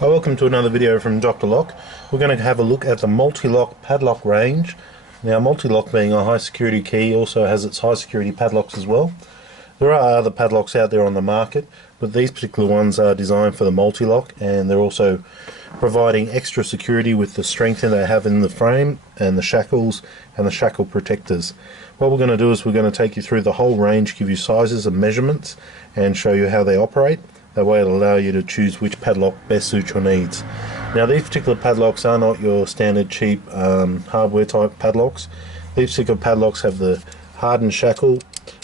Hi, welcome to another video from Dr. Lock. We're going to have a look at the Mul-t-lock padlock range. Now, Mul-t-lock being a high security key also has its high security padlocks as well. There are other padlocks out there on the market, but these particular ones are designed for the Mul-t-lock, and they're also providing extra security with the strength that they have in the frame and the shackles and the shackle protectors. What we're going to do is we're going to take you through the whole range, give you sizes and measurements, and show you how they operate. That way it'll allow you to choose which padlock best suits your needs. Now, these particular padlocks are not your standard cheap hardware type padlocks. These particular padlocks have the hardened shackle.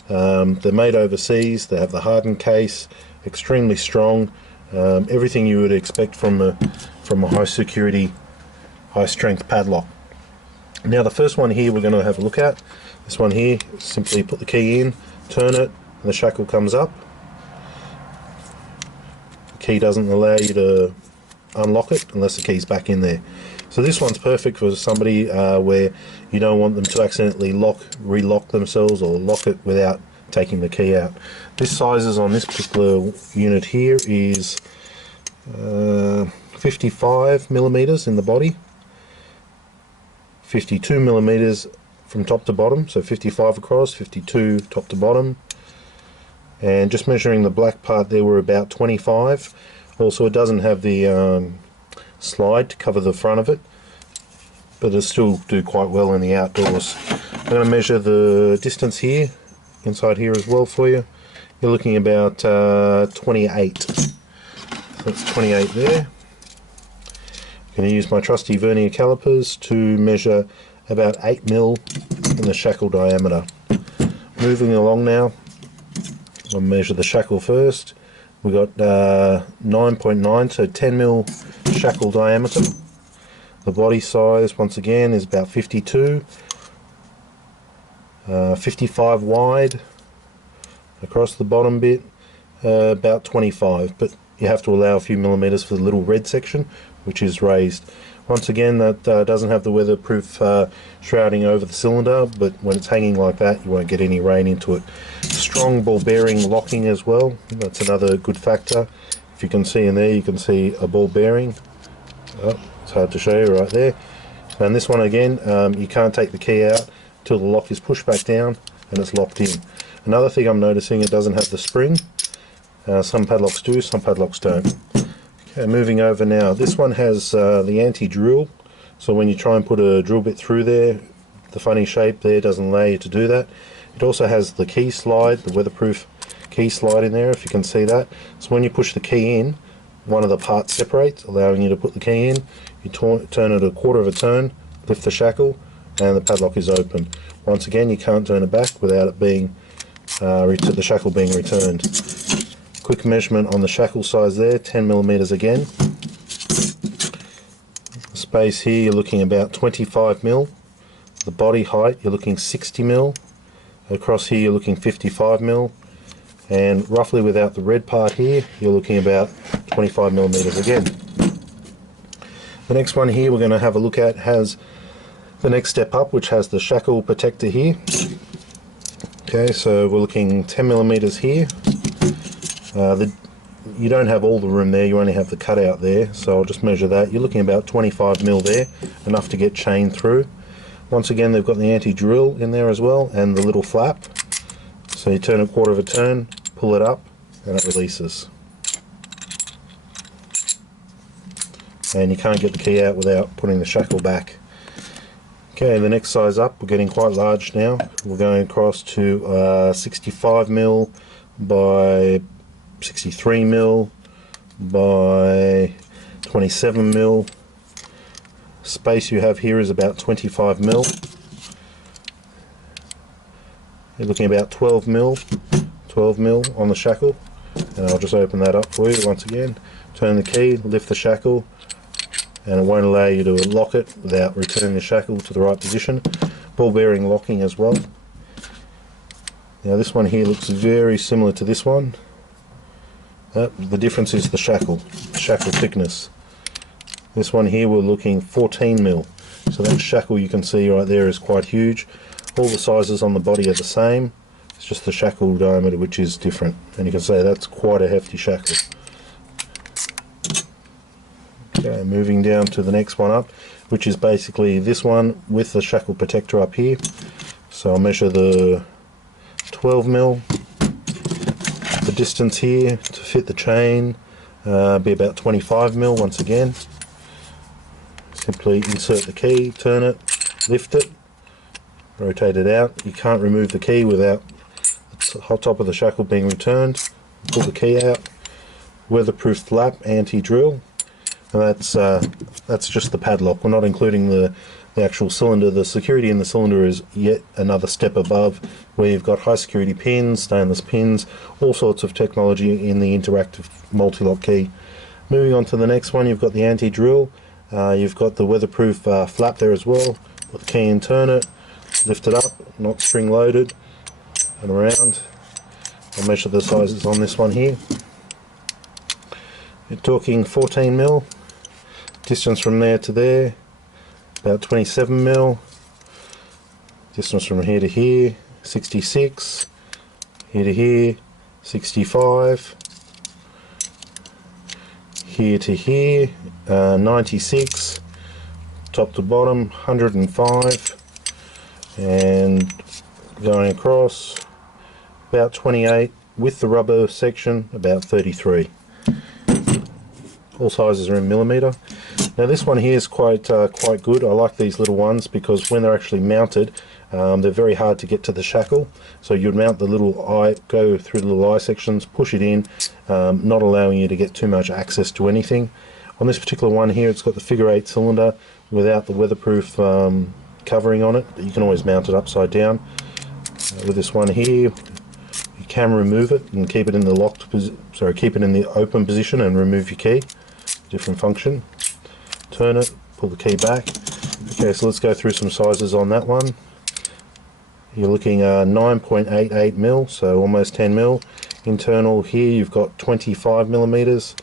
They're made overseas. They have the hardened case, extremely strong. Everything you would expect from a high security, high strength padlock. Now, the first one here we're going to have a look at. This one here, simply put the key in, turn it, and the shackle comes up. Key doesn't allow you to unlock it unless the key's back in there. So this one's perfect for somebody where you don't want them to accidentally relock themselves or lock it without taking the key out. This sizes on this particular unit here is 55 millimeters in the body, 52 millimeters from top to bottom, so 55 across, 52 top to bottom. And just measuring the black part there, we're about 25. Also, it doesn't have the slide to cover the front of it, but it'll still do quite well in the outdoors. I'm going to measure the distance here, inside here as well for you. You're looking about 28. So that's 28 there. I'm going to use my trusty vernier calipers to measure about 8 mil in the shackle diameter. Moving along now, I'll measure the shackle first. We got 9.9, so 10 mil shackle diameter. The body size, once again, is about 52, 55 wide across the bottom bit, about 25, but you have to allow a few millimeters for the little red section, which is raised. Once again, that doesn't have the weatherproof shrouding over the cylinder, but when it's hanging like that, you won't get any rain into it. Strong ball bearing locking as well, that's another good factor. If you can see in there, you can see a ball bearing. Oh, it's hard to show you right there. And this one again, you can't take the key out until the lock is pushed back down and it's locked in. Another thing I'm noticing, it doesn't have the spring. Some padlocks do, some padlocks don't. Okay, moving over now, this one has the anti-drill, so when you try and put a drill bit through there, the funny shape there doesn't allow you to do that. It also has the key slide, the weatherproof key slide in there, if you can see that. So when you push the key in, one of the parts separates, allowing you to put the key in. You turn it a quarter of a turn, lift the shackle, and the padlock is open. Once again, you can't turn it back without it being the shackle being returned. Quick measurement on the shackle size there, 10 millimeters again. The space here, you're looking about 25 mil. The body height, you're looking 60 mil. Across here, you're looking 55 mil. And roughly without the red part here, you're looking about 25 millimeters again. The next one here we're going to have a look at has the next step up, which has the shackle protector here. Okay, so we're looking 10 millimeters here. You don't have all the room there, you only have the cutout there, so I'll just measure that. You're looking about 25 mil there, enough to get chain through. Once again, they've got the anti-drill in there as well, and the little flap. So you turn a quarter of a turn, pull it up, and it releases. And you can't get the key out without putting the shackle back. Okay, the next size up, we're getting quite large now. We're going across to 65 mil by 63 mil by 27 mil. Space you have here is about 25 mil. You're looking about 12 mil on the shackle. And I'll just open that up for you once again. Turn the key, lift the shackle, and it won't allow you to lock it without returning the shackle to the right position. Ball bearing locking as well. Now this one here looks very similar to this one. The difference is the shackle thickness. This one here we're looking 14 mil. So that shackle you can see right there is quite huge. All the sizes on the body are the same. It's just the shackle diameter which is different. And you can see that's quite a hefty shackle. Okay, moving down to the next one up, which is basically this one with the shackle protector up here. So I'll measure the 12mm, the distance here to fit the chain, be about 25mm once again. Simply insert the key, turn it, lift it, rotate it out. You can't remove the key without the top of the shackle being returned. Pull the key out. Weatherproof flap, anti-drill, and that's just the padlock. We're not including the actual cylinder. The security in the cylinder is yet another step above, where you've got high security pins, stainless pins, all sorts of technology in the interactive multi-lock key. Moving on to the next one, you've got the anti-drill. You've got the weatherproof flap there as well. Put the key in, turn it, lift it up, not spring loaded, and around. I'll measure the sizes on this one here. You're talking 14mm, distance from there to there, about 27mm, distance from here to here, 66, here to here, 65, here to here, 96, top to bottom, 105, and going across, about 28, with the rubber section, about 33. All sizes are in millimeter. Now this one here is quite good. I like these little ones because when they're actually mounted, they're very hard to get to the shackle. So you'd mount the little eye, go through the little eye sections, push it in, not allowing you to get too much access to anything. On this particular one here, it's got the figure 8 cylinder without the weatherproof covering on it. You can always mount it upside down. With this one here, you can remove it and keep it in the keep it in the open position and remove your key. Different function. Turn it, pull the key back. Okay, so let's go through some sizes on that one. You're looking 9.88mm, so almost 10mm. Internal here you've got 25mm.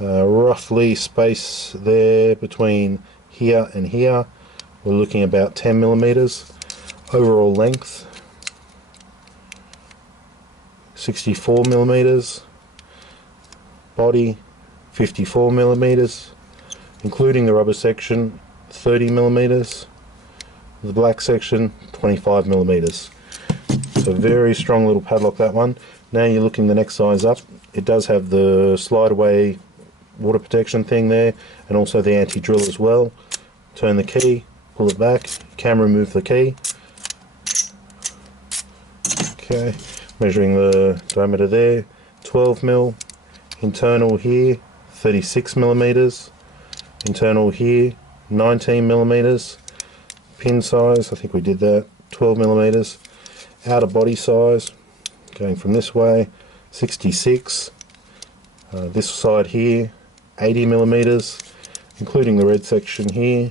Roughly space there between here and here. We're looking about 10mm. Overall length 64mm. Body 54mm, including the rubber section 30mm, the black section 25mm. So very strong little padlock, that one. Now you're looking the next size up. It does have the slide away water protection thing there, and also the anti-drill as well. Turn the key, pull it back, you can remove the key. Okay, measuring the diameter there, 12mm. Internal here 36mm, internal here 19mm, pin size, I think we did that, 12mm, outer body size, going from this way, 66, this side here 80mm, including the red section here,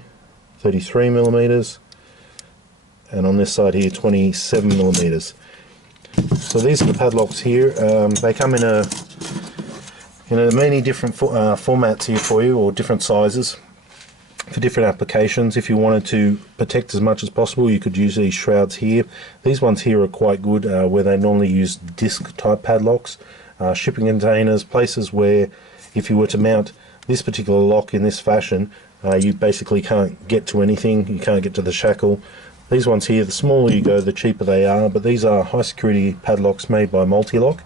33mm, and on this side here 27mm. So these are the padlocks here. They come in many different formats here for you, or different sizes for different applications. If you wanted to protect as much as possible, you could use these shrouds here. These ones here are quite good, where they normally use disc type padlocks, shipping containers, places where if you were to mount this particular lock in this fashion, you basically can't get to anything, you can't get to the shackle. These ones here, the smaller you go, the cheaper they are, but these are high security padlocks made by Mul-t-lock.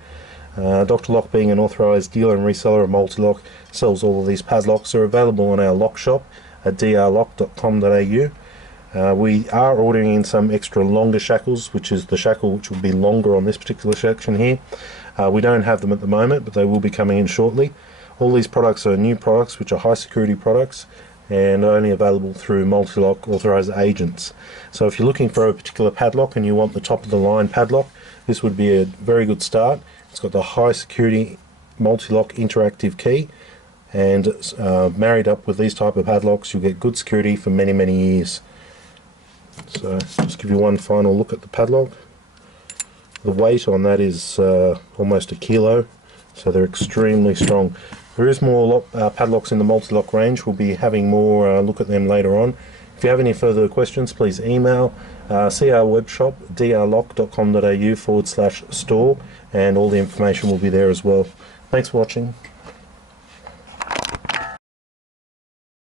Dr. Lock, being an authorised dealer and reseller of Mul-t-lock, sells all of these padlocks. They're available on our lock shop at drlock.com.au. We are ordering in some extra longer shackles, which is the shackle which will be longer on this particular section here. We don't have them at the moment, but they will be coming in shortly. All these products are new products, which are high security products, and only available through Mul-t-lock authorised agents. So if you're looking for a particular padlock and you want the top of the line padlock, this would be a very good start. It's got the high security Mul-t-lock interactive key, and married up with these type of padlocks, you'll get good security for many years. So just give you one final look at the padlock. The weight on that is almost a kilo, so they're extremely strong. There is more padlocks in the Mul-t-lock range. We'll be having more look at them later on. If you have any further questions, please email, see our web shop, drlock.com.au/store, and all the information will be there as well. Thanks for watching.